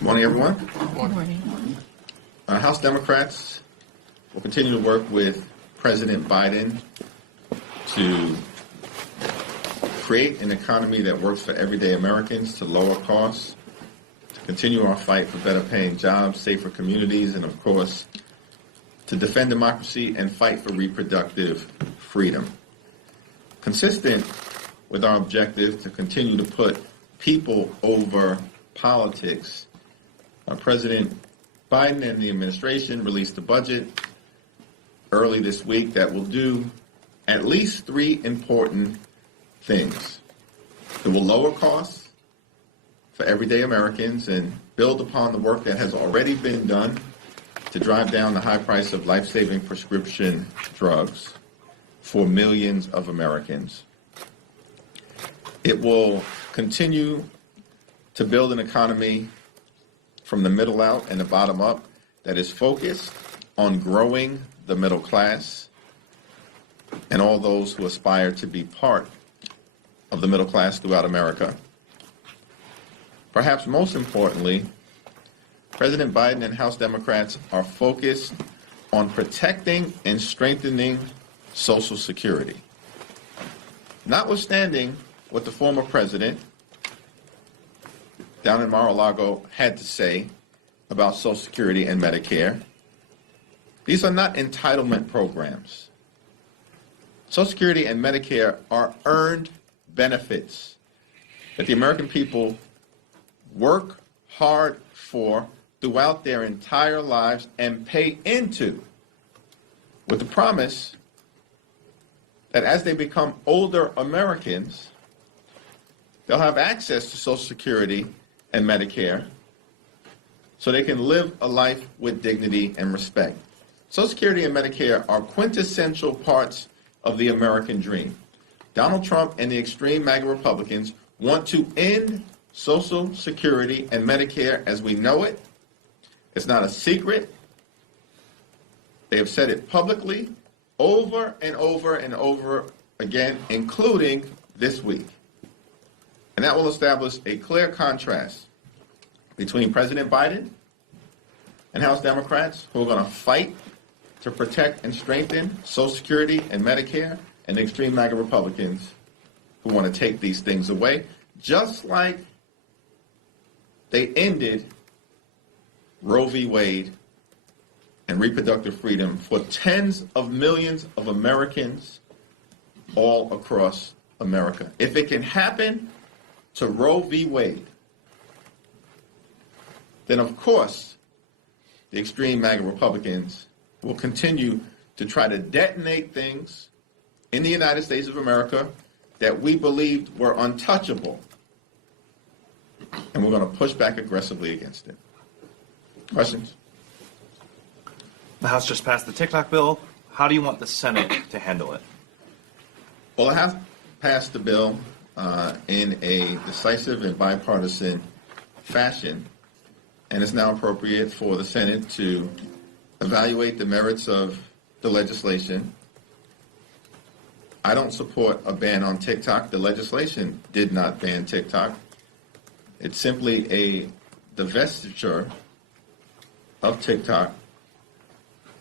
Good morning, everyone. Good morning. House Democrats will continue to work with President Biden to create an economy that works for everyday Americans, to lower costs, to continue our fight for better paying jobs, safer communities, and of course, to defend democracy and fight for reproductive freedom. Consistent with our objective to continue to put people over politics, President Biden and the administration released a budget early this week that will do at least three important things. It will lower costs for everyday Americans and build upon the work that has already been done to drive down the high price of life-saving prescription drugs for millions of Americans. It will continue to build an economy from the middle out and the bottom up that is focused on growing the middle class and all those who aspire to be part of the middle class throughout America. Perhaps most importantly, President Biden and House Democrats are focused on protecting and strengthening Social Security. Notwithstanding what the former president down in Mar-a-Lago had to say about Social Security and Medicare, these are not entitlement programs. Social Security and Medicare are earned benefits that the American people work hard for throughout their entire lives and pay into, with the promise that as they become older Americans, they'll have access to Social Security and Medicare so they can live a life with dignity and respect. Social Security and Medicare are quintessential parts of the American dream. Donald Trump and the extreme MAGA Republicans want to end Social Security and Medicare as we know it. It's not a secret. They have said it publicly over and over and over again, including this week. And that will establish a clear contrast between President Biden and House Democrats, who are going to fight to protect and strengthen Social Security and Medicare, and the extreme MAGA Republicans who want to take these things away, just like they ended Roe v. Wade and reproductive freedom for tens of millions of Americans all across America. If it can happen to Roe v. Wade, then of course the extreme MAGA Republicans will continue to try to detonate things in the United States of America that we believed were untouchable. And we're going to push back aggressively against it. Questions? The House just passed the TikTok bill. How do you want the Senate to handle it? Well, the House passed the bill in a decisive and bipartisan fashion, and it's now appropriate for the Senate to evaluate the merits of the legislation. I don't support a ban on TikTok. The legislation did not ban TikTok. It's simply a divestiture of TikTok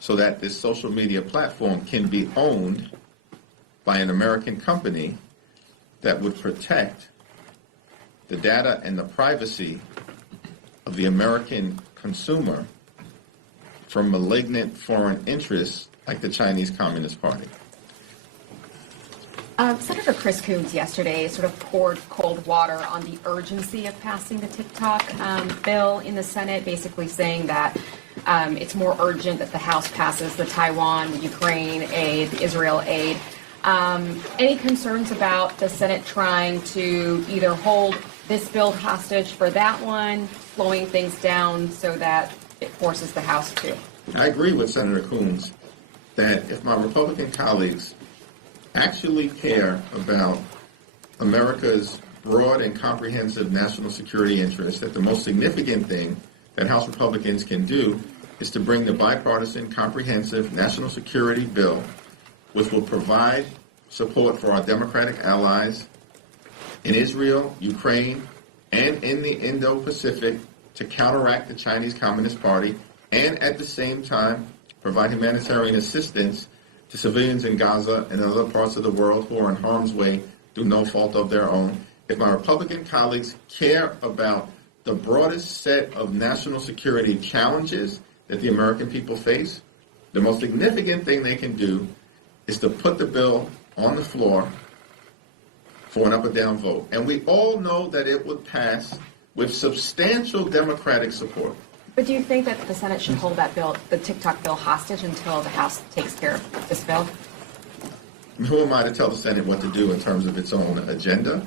so that this social media platform can be owned by an American company that would protect the data and the privacy of the American consumer from malignant foreign interests like the Chinese Communist Party. Senator Chris Coons yesterday sort of poured cold water on the urgency of passing the TikTok bill in the Senate, basically saying that it's more urgent that the House passes the Taiwan, the Ukraine aid, the Israel aid. Any concerns about the Senate trying to either hold this bill hostage for that one, slowing things down so that it forces the House to? I agree with Senator Coons that if my Republican colleagues actually care about America's broad and comprehensive national security interests, that the most significant thing that House Republicans can do is to bring the bipartisan, comprehensive national security bill, which will provide support for our democratic allies in Israel, Ukraine, and in the Indo-Pacific to counteract the Chinese Communist Party and at the same time provide humanitarian assistance to civilians in Gaza and other parts of the world who are in harm's way through no fault of their own. If my Republican colleagues care about the broadest set of national security challenges that the American people face, the most significant thing they can do is to put the bill on the floor for an up or down vote. And we all know that it would pass with substantial Democratic support. But do you think that the Senate should hold that bill, the TikTok bill, hostage until the House takes care of this bill? Who am I to tell the Senate what to do in terms of its own agenda?